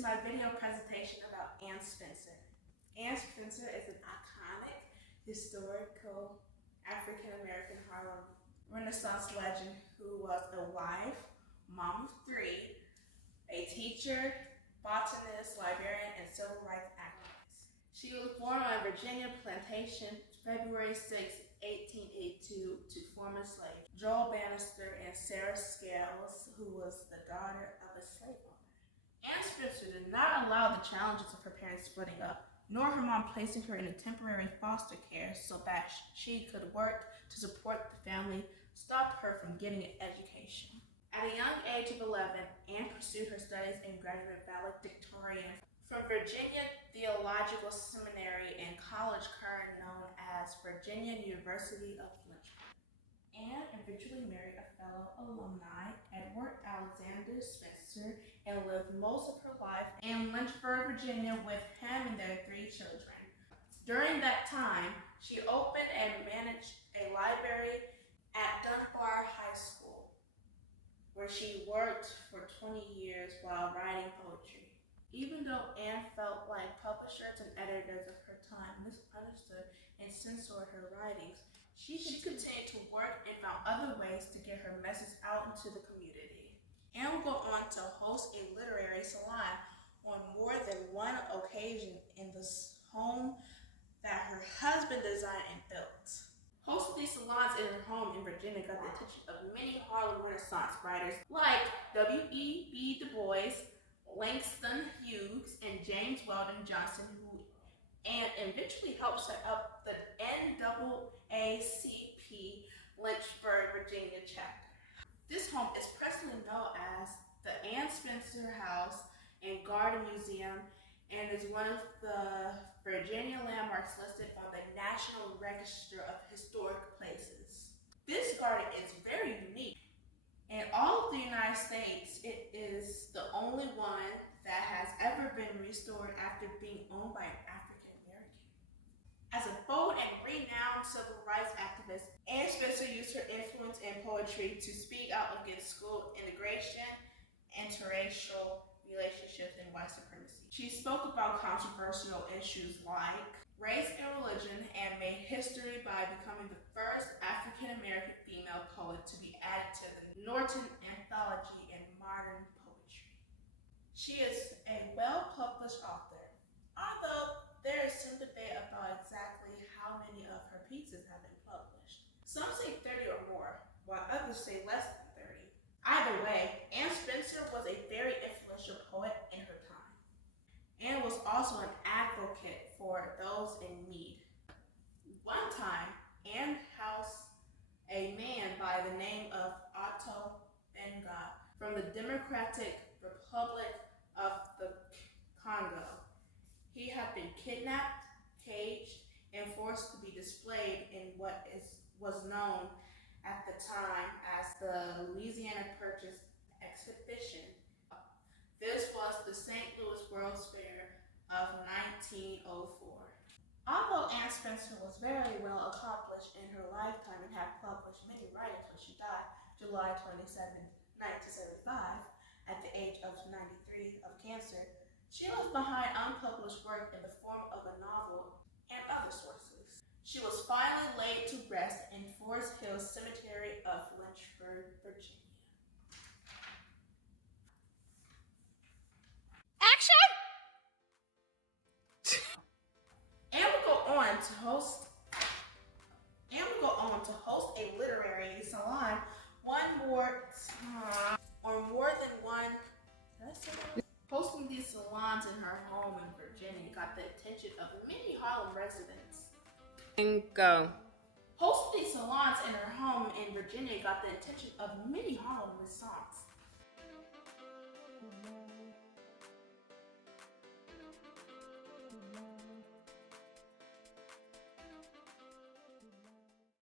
is my video presentation about Anne Spencer. Anne Spencer is an iconic, historical African-American Harlem Renaissance legend who was a wife, mom of three, a teacher, botanist, librarian, and civil rights activist. She was born on Virginia plantation February 6, 1882, to former slaves Joel Bannister and Sarah Scales, who was the daughter of a slave owner. Anne Spencer did not allow the challenges of her parents splitting up, nor her mom placing her in a temporary foster care so that she could work to support the family, stopped her from getting an education. At a young age of 11, Anne pursued her studies and graduated valedictorian from Virginia Theological Seminary and college currently known as Virginia University of Lynchburg. Anne eventually married a fellow alumni, Edward Alexander Spencer, and lived most of her life in Lynchburg, Virginia with him and their 3 children. During that time, she opened and managed a library at Dunbar High School, where she worked for 20 years while writing poetry. Even though Anne felt like publishers and editors of her time misunderstood and censored her writings, she continued to work and found other ways to get her message out into the community. Anne would go on to host a literary salon on more than one occasion in the home that her husband designed and built. Hosting these salons in her home in Virginia got the attention of many Harlem Renaissance writers like W.E.B. Du Bois, Langston Hughes, and James Weldon Johnson, who Anne eventually helped set up the NAACP Lynchburg, Virginia chapter. This home is presently known as the Anne Spencer House and Garden Museum and is one of the Virginia landmarks listed on the National Register of Historic Places. This garden is very unique. In all of the United States, it is the only one that has ever been restored after being owned by an African American. As a bold and renowned civil rights activist, Anne Spencer used her influence in poetry to speak out against school integration, interracial relationships, and white supremacy. She spoke about controversial issues like race and religion and made history by becoming the first African American female poet to be added to the Norton Anthology in Modern Poetry. She is a well-published author, although there is some debate about exactly how many of her pieces have been published. Some say 30 or more, while others say less than 30. Either way, Anne Spencer was a very influential poet in her time. Anne was also an advocate for those in need. One time, Anne housed a man by the name of Otto Benga from the Democratic Republic of the Congo. He had been kidnapped, caged, and forced to be displayed in what was known at the time as the Louisiana Purchase Exhibition. This was the St. Louis World's Fair of 1904. Although Anne Spencer was very well accomplished in her lifetime and had published many writings when she died July 27, 1975, at the age of 93 of cancer, she left behind unpublished work in the form of a novel and other sources. She was finally laid to rest in Forest Hills Cemetery of Lynchburg, Virginia. Action! Anne would go on to host a literary salon Hosting these salons in her home in Virginia got the attention of many Harlem residents. Go. Hosting these salons in her home in Virginia got the attention of many Harlem Renaissance